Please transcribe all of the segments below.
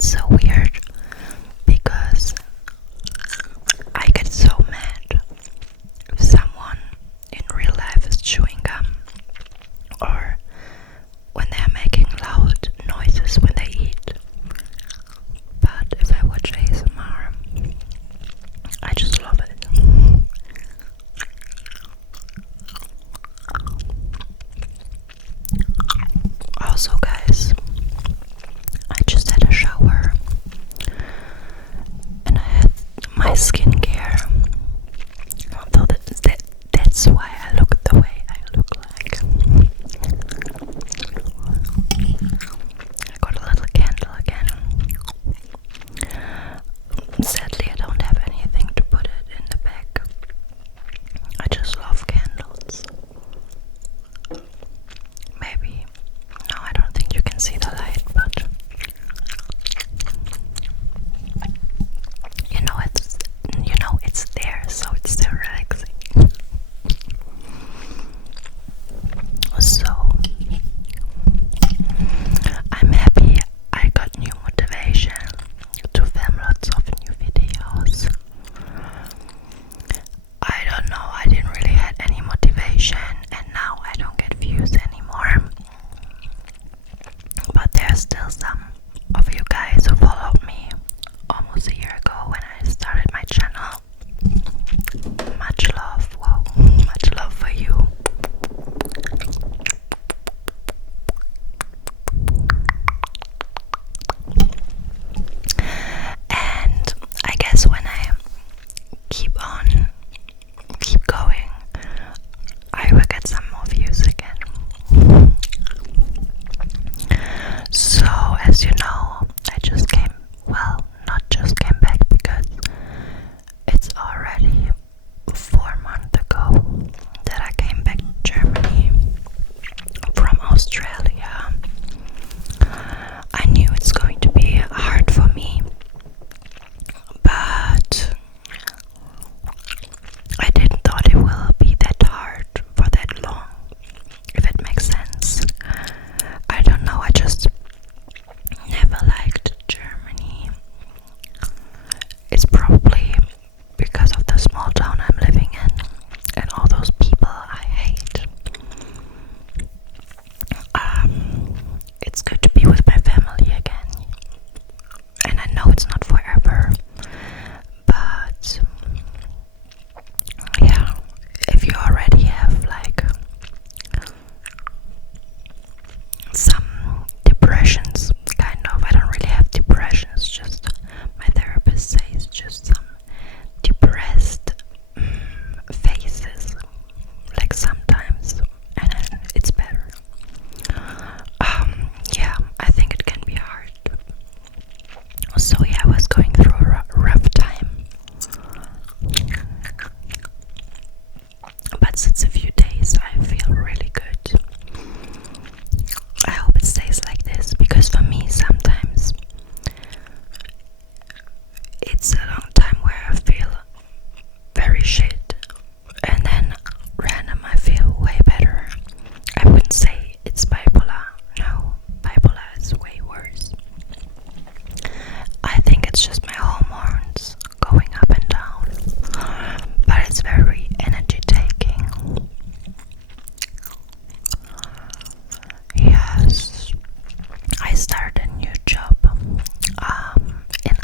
it's so weird because I get so mad if someone in real life is chewing gum or when they're making loud noises when they eat. But if I watch ASMR, I just love it. Also, guys, I just had a shower and I had my skincare. Although that's why I look the way I look like. I got a little candle again. Sadly, I don't have anything to put it in the bag. I just love candles. Maybe, no, I don't think you can see the light, but it's there, so it's still relaxing. So I'm happy I got new motivation to film lots of new videos. I don't know, I didn't really have any motivation and now I don't get views anymore. But there's still some of you guys who followed me almost a year ago when I started my channel. Much love, whoa, much love for you. And I guess when I keep going, I will get some more views again. So, as you know, I just not just came back because it's already 4 months ago that I came back to Germany from Australia. I knew it's going to be hard for me, but I didn't thought it will be that hard for that long, if it makes sense. I don't know, I just never liked Germany. It's probably because of the small town I'm living in and all those people I hate. It's good to be with my family again, and I know it's not forever, but yeah, if you already have like some depressions, kind of, I don't really have depressions, just my therapist says just some depressed faces, like sometimes, and then it's better. Yeah, I think it can be hard. So yeah, I was going through a rough time, but since a few days I feel really good. I hope it stays like this, because for me sometimes it's a long time where I feel very shit and then random I feel way better. I wouldn't say it's bipolar. No, bipolar is way worse. I think it's just my hormones going up and down, but it's very energy taking. Yes, I started a new job in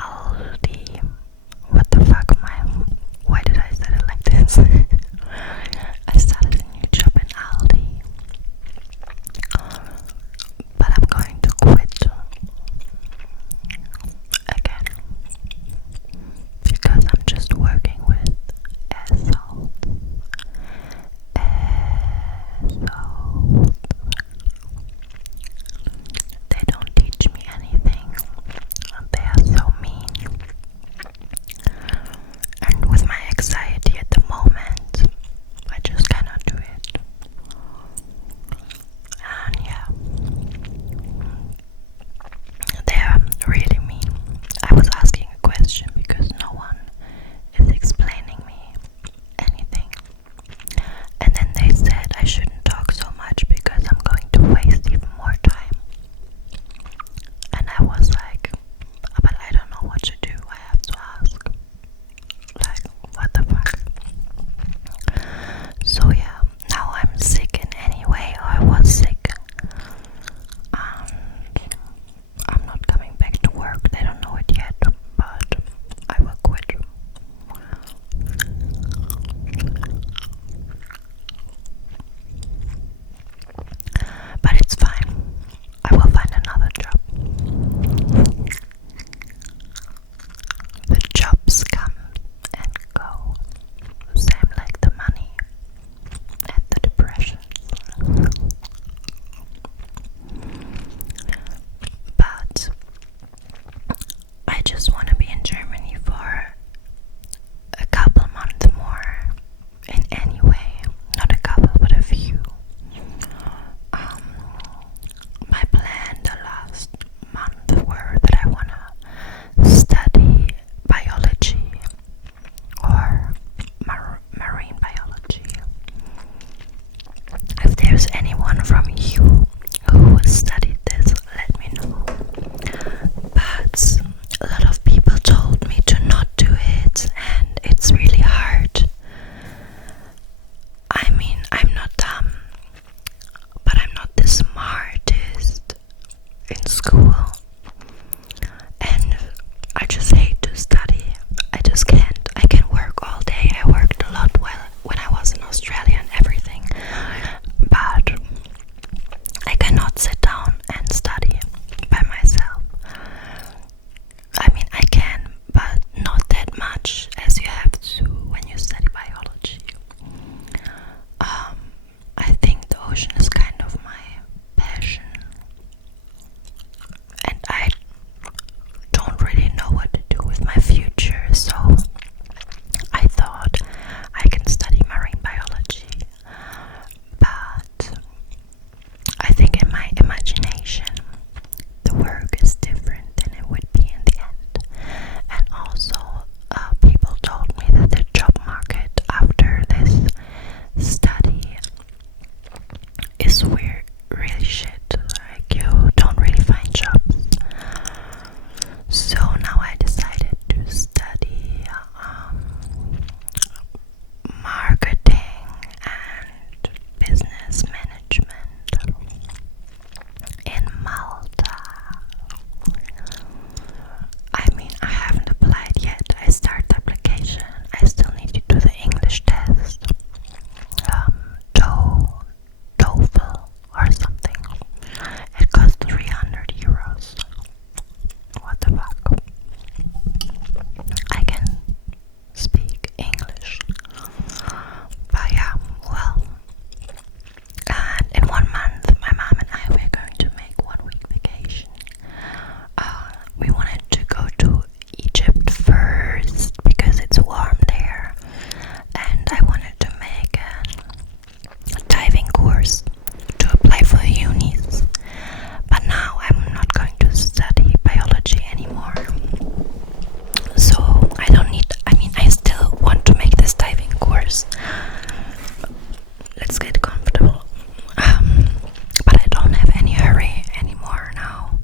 Aldi. What the fuck, why did I say it like this? I started a new job in Aldi, but I'm going to quit again because I'm just working with assholes. They don't teach me anything. They are so mean. And with my anxiety at the moment, I just cannot do it. And yeah, they are really mean. I was asking a question because no one is explaining me anything. And then they said I shouldn't talk so much because I'm going to waste even more time. And I was just want to be in Germany for a couple months more. In any way, not a couple, but a few. Um, my plan the last month were that I wanna study biology or marine biology. If there's anyone from you who studied this, let me know. But a lot of people told me to not do it, and it's really hard. I mean, I'm not dumb, but I'm not the smartest in school, and I just hate to study. I just can't. I can work all day. I worked a lot when I was in Australia and everything, but I cannot sit down and study by myself. I mean, I can, but not that much as you have to when you study biology. I think the ocean is kind of my passion, and I don't really know what to do with my future, so I thought I can study marine biology. But I think in my imagination, the work is different than it would be in the end. And also, people told me that the job market after this study is weird, really shit. Like, you don't really find jobs. So now I decided to study marketing and business management in Malta. I mean, I haven't applied yet. I started the application. I still need to do the English test. TOEFL or something. It costs 300 euros. What the fuck? I can speak English. But yeah, well, and in 1 month, my mom and I were going to make 1 week vacation. We wanted to go to Egypt first because it's warm there, and I wanted to make a diving course to apply for the unis. But now I'm not going to study biology anymore, so I don't need. I mean, I still want to make this diving course. Let's get comfortable. But I don't have any hurry anymore now.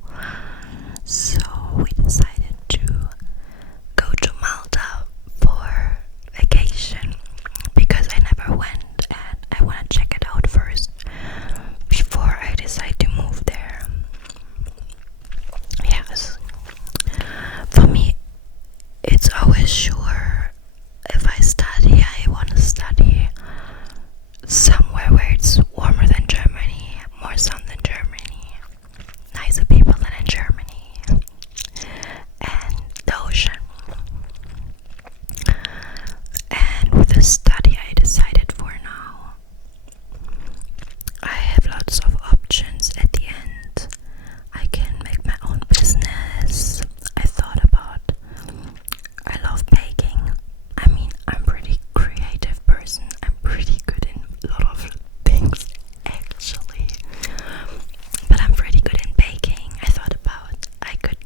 So we decided to go to Malta for vacation because I never went and I want to check it out first before I decide to move there. Yes. For me, it's always sure if I study, I want to study somewhere where it's warmer than Germany, more sun than Germany, nicer people than in Germany, and the ocean. And with the study I decided for now, I have lots of options at the end. I can make my own business. I thought about, I love baking. I mean, I'm a pretty creative person. I'm pretty good in a lot of things, actually. But I'm pretty good in baking. I thought about I could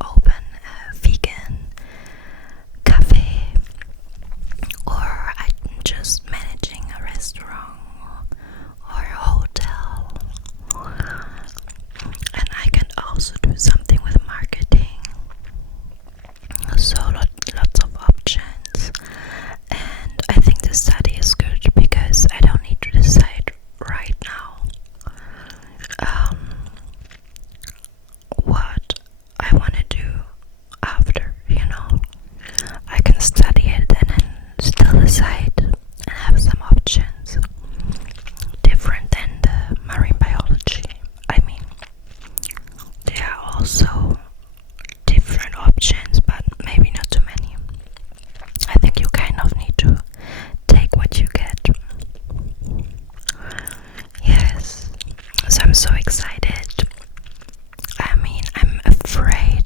open a vegan cafe, or I'm just managing a restaurant or a hotel. And I can also do something with marketing. So lots of options. And I think the study is good because I don't need to decide right now what I want to do after, I can study it and then still decide and have some options different than the marine biology. I mean, there are also different options, but maybe not too many. I think you kind of need to take what you get. Yes, so I'm so excited. I mean, I'm afraid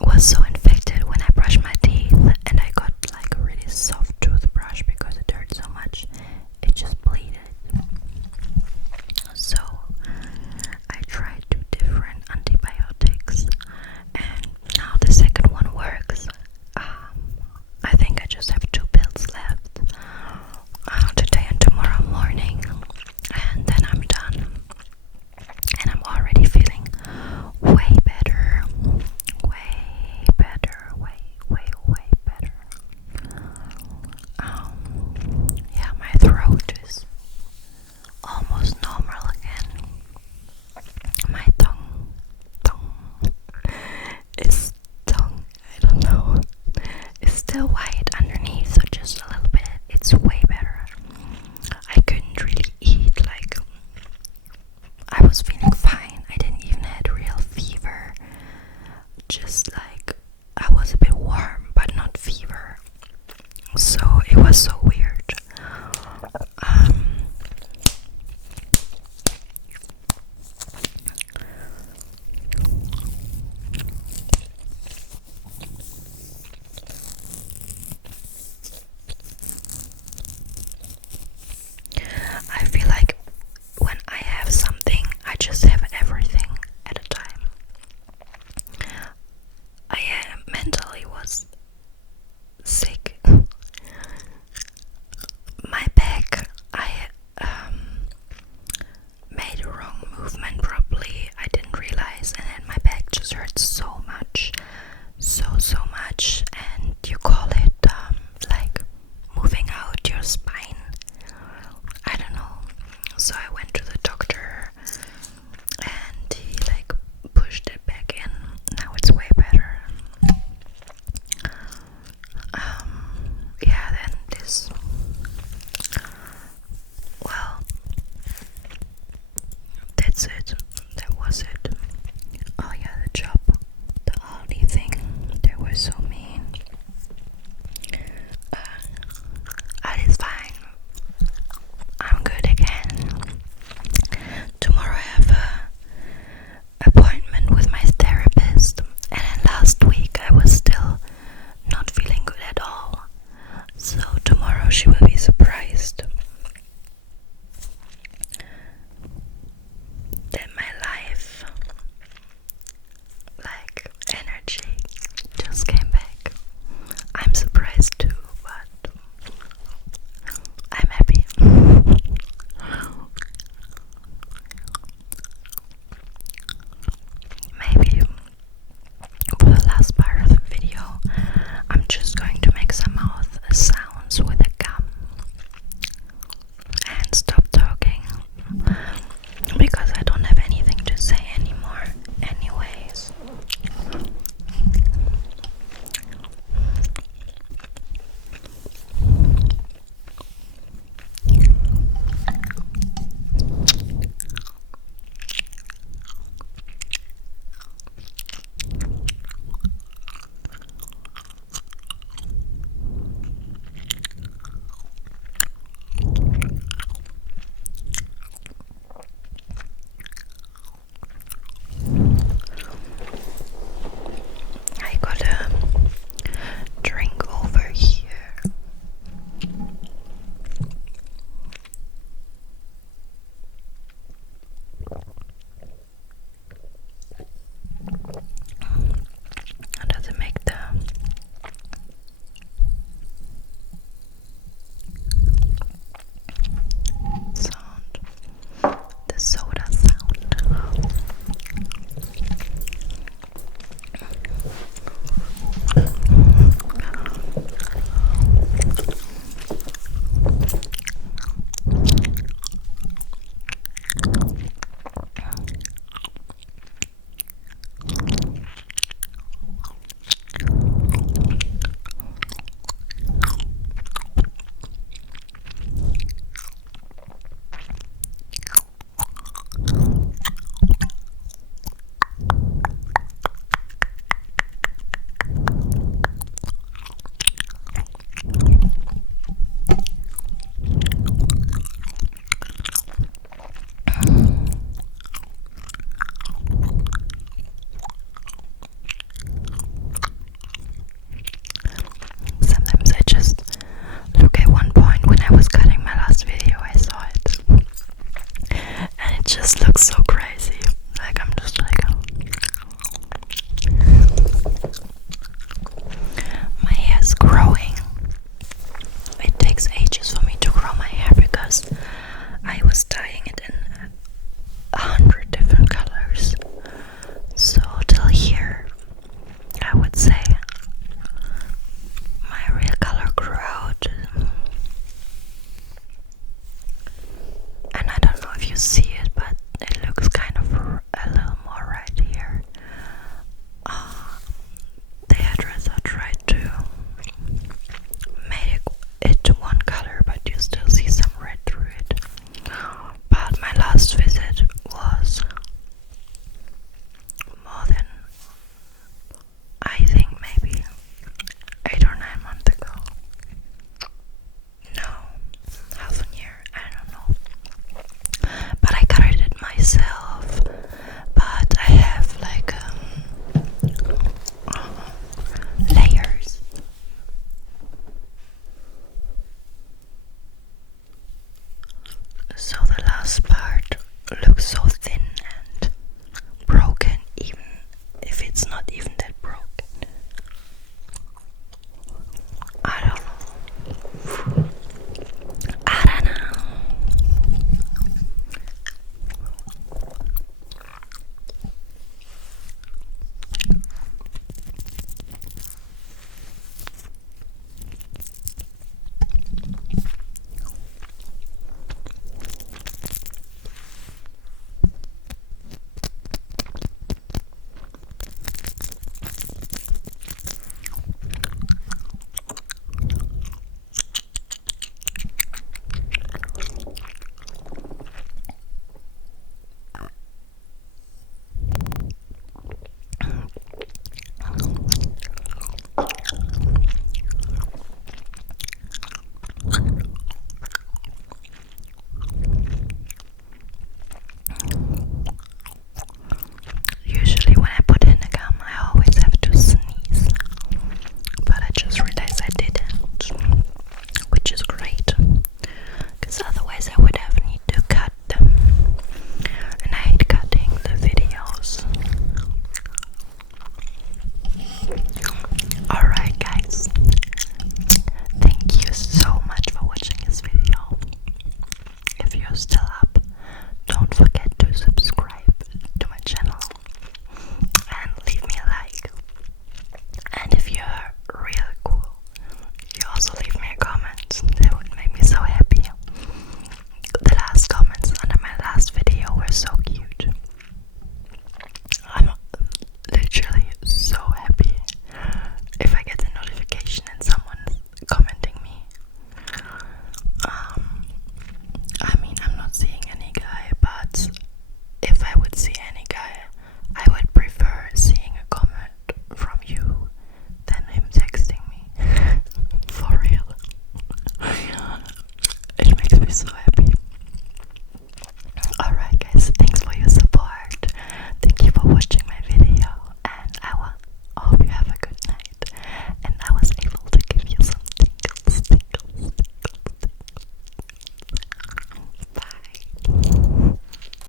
was so